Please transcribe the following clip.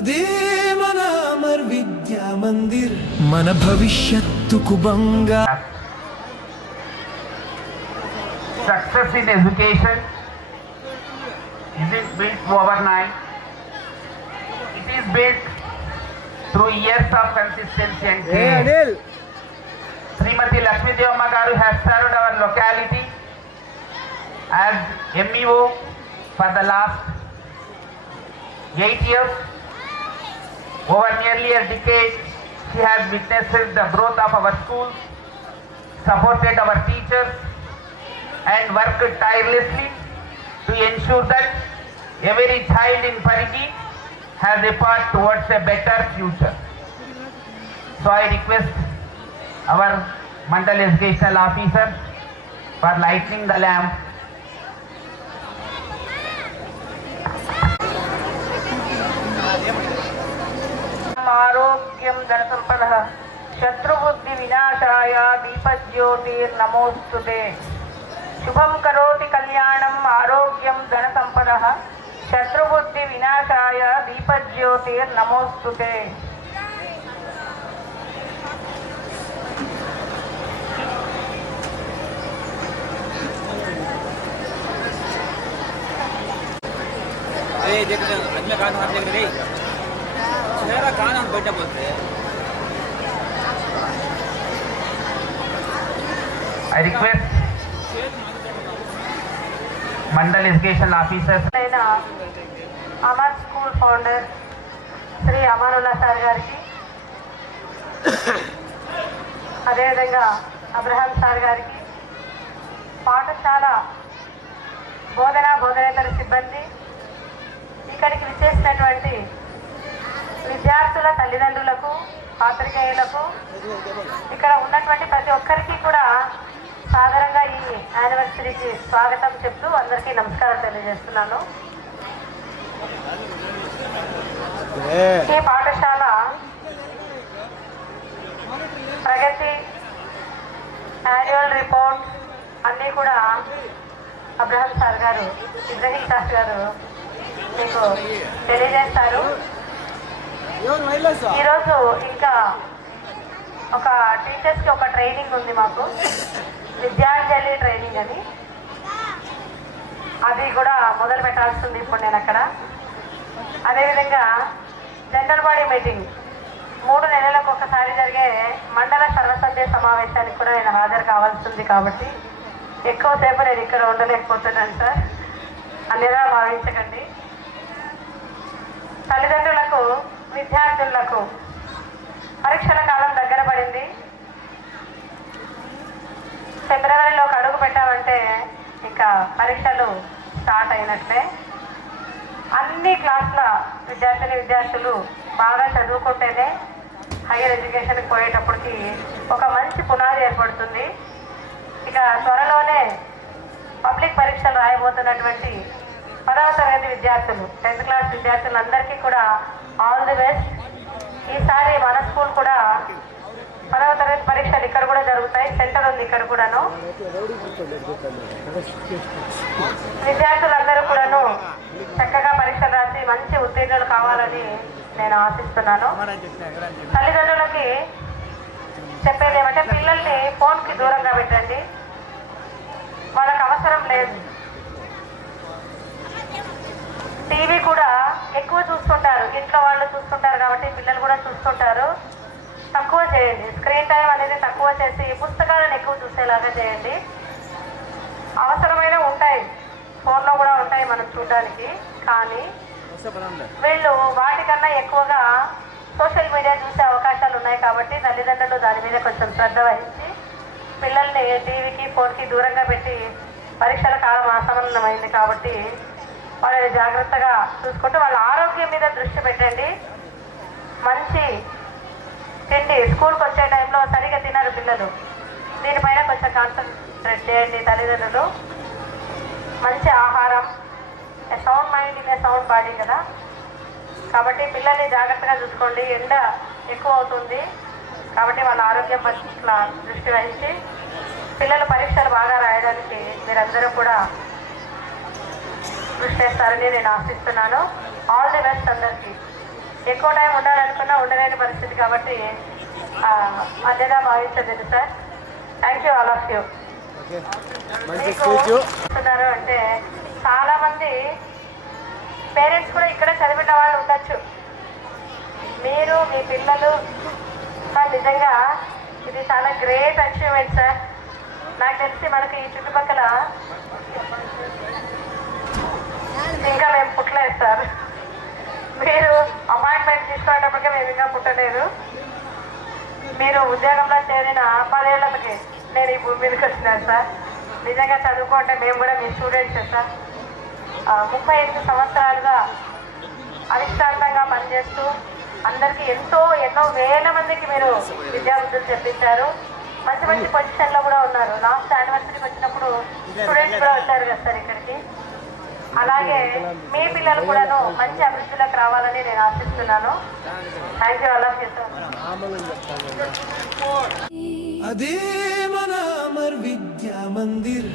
అదే మన అమర్ విద్యా మందిర్, మన భవిష్యత్తుకు బంగా. Success in education isn't built overnight. It is built through years of consistency and care. Srimati Lakshmi Devamma Garu has served our locality as MEO for the last 8 years. Over nearly a decade, she has witnessed the growth of our schools, supported our teachers, and worked tirelessly to ensure that every child in Parigi has a path towards a better future. So I request our Mandal Educational Officer for lighting the lamp. ఆరోగ్యం ధనసంపద శత్రుబుద్ధి వినాశాయ దీపజ్యోతిర్నమోస్తుతే. శుభం కరోతి కళ్యాణం ఆరోగ్యం ధనసంపద శత్రుబుద్ధి వినాశాయ దీపజ్యోతిర్నమోస్తుతే. बैठा बोलते हैं. I request Mandal Education Officers. Amar school founder Shri Amanullah sir గారికి, అదేవిధంగా అబ్రహాం సార్ గారికి, పాఠశాల బోధనేతర సిబ్బంది, ఇక్కడికి విచ్చేసినటువంటి విద్యార్థుల తల్లిదండ్రులకు, పాత్రికేయులకు, ఇక్కడ ఉన్నటువంటి ప్రతి ఒక్కరికి కూడా సాధారణంగా ఈ యానివర్సరీకి స్వాగతం చెప్తూ అందరికీ నమస్కారం తెలియజేస్తున్నాను. ఈ పాఠశాల ప్రగతి, యాన్యువల్ రిపోర్ట్ అన్నీ కూడా ఇబ్రహీం సార్ గారు మీకు తెలియజేస్తారు. ఈరోజు ఇంకా ఒక టీచర్స్కి ఒక ట్రైనింగ్ ఉంది మాకు, విద్యాంజలి ట్రైనింగ్ అని. అది కూడా మొదలు పెట్టాల్సి ఉంది ఇప్పుడు నేను అక్కడ. అదేవిధంగా జనరల్ బాడీ మీటింగ్ 3 నెలలకు ఒకసారి జరిగే మండల సర్వసభ్య సమావేశానికి కూడా నేను హాజరు కావాల్సి ఉంది. కాబట్టి ఎక్కువసేపు నేను ఇక్కడ ఉండలేకపోతున్నాను సార్, అన్నిగా భావించకండి. తల్లిదండ్రులకు, విద్యార్థులకు పరీక్షల కాలం దగ్గర పడింది. ఫిబ్రవరిలోకి అడుగు పెట్టామంటే ఇంకా పరీక్షలు స్టార్ట్ అయినట్లే. అన్ని క్లాసుల విద్యార్థులు బాగా చదువుకుంటేనే హైయర్ ఎడ్యుకేషన్కి పోయేటప్పటికి ఒక మంచి పునాది ఏర్పడుతుంది. ఇక త్వరలోనే పబ్లిక్ పరీక్షలు రాయబోతున్నటువంటి 10వ తరగతి విద్యార్థులు, 10th క్లాస్ విద్యార్థులందరికీ కూడా ఆల్ ది బెస్ట్. ఈసారి మన స్కూల్ కూడా 10వ తరగతి పరీక్షలు ఇక్కడ కూడా జరుగుతాయి, సెంటర్ ఉంది ఇక్కడ కూడాను. విద్యార్థులందరూ కూడాను చక్కగా పరీక్షలు రాసి మంచి ఉత్తీర్ణులు కావాలని నేను ఆశిస్తున్నాను. తల్లిదండ్రులకి చెప్పేది ఏమంటే, పిల్లల్ని ఫోన్కి దూరంగా పెట్టండి, వాళ్ళకి అవసరం లేదు. టీవీ కూడా ఎక్కువ చూస్తుంటారు, ఇంట్లో వాళ్ళు చూస్తుంటారు కాబట్టి పిల్లలు కూడా చూస్తుంటారు. తక్కువ చేయండి, స్క్రీన్ టైం అనేది తక్కువ చేసి పుస్తకాలను ఎక్కువ చూసేలాగా చేయండి. అవసరమైన ఉంటాయి, ఫోన్లో కూడా ఉంటాయి మనం చూడడానికి, కానీ వీళ్ళు వాటికన్నా ఎక్కువగా సోషల్ మీడియా చూసే అవకాశాలు ఉన్నాయి. కాబట్టి తల్లిదండ్రులు దాని మీద కొంచెం శ్రద్ధ వహించి పిల్లల్ని టీవీకి, ఫోన్కి దూరంగా పెట్టి, పరీక్షల కాలం ఆసన్నమైంది కాబట్టి వాళ్ళని జాగ్రత్తగా చూసుకుంటూ వాళ్ళ ఆరోగ్యం మీద దృష్టి పెట్టండి. మంచి తిండి, స్కూల్కి వచ్చే టైంలో సరిగా తినరు పిల్లలు, దీనిపైన కొంచెం కాన్సన్ట్రేట్ చేయండి తల్లిదండ్రులు. మంచి ఆహారం, a sound mind in a sound body కదా, కాబట్టి పిల్లల్ని జాగ్రత్తగా చూసుకోండి. ఎండ ఎక్కువ అవుతుంది కాబట్టి వాళ్ళ ఆరోగ్యం పట్ల దృష్టి వహించి పిల్లలు పరీక్షలు బాగా రాయడానికి మీరందరూ కూడా కృషి చేస్తారని నేను ఆశిస్తున్నాను. ఆల్ ది బెస్ట్ అందరికీ. ఎక్కువ టైం ఉండాలనుకున్నా ఉండలేని పరిస్థితి కాబట్టి అదేగా భావించలేదు sir. Thank you all of you. చేస్తున్నారు అంటే చాలా మంది పేరెంట్స్ కూడా ఇక్కడ చదివిన వాళ్ళు ఉండొచ్చు. మీరు మీ పిల్లలు నిజంగా ఇది చాలా గ్రేట్ అచీవ్మెంట్ సార్. నాకు తెలిసి మనకి ఈ చుట్టుపక్కల ఇంకా మేము పుట్టలేదు సార్. మీరు అపాయింట్మెంట్ తీసుకునేటప్పటికే మేము ఇంకా పుట్టలేదు. మీరు ఉద్యోగంలో చేరిన 10 ఏళ్ళకి నేను ఈ భూమి మీదకి వచ్చినాను సార్. నిజంగా చదువుకుంటే మేము కూడా మీ స్టూడెంట్స్ సార్. 35 సంవత్సరాలుగా అధిష్టాంతంగా పనిచేస్తూ అందరికీ ఎన్నో వేల మందికి మీరు విద్యాబుద్ధులు చెప్పించారు. మంచి మంచి పొజిషన్లో కూడా ఉన్నారు. లాస్ట్ యానివర్సరీకి వచ్చినప్పుడు స్టూడెంట్స్ కూడా వచ్చారు కదా సార్ ఇక్కడికి. అలాగే మీ పిల్లలు కూడాను మంచి అభివృద్ధిలోకి రావాలని నేను ఆశిస్తున్నాను. Thank you all of you sir. అదే మన అమర్ విద్యా మందిర్.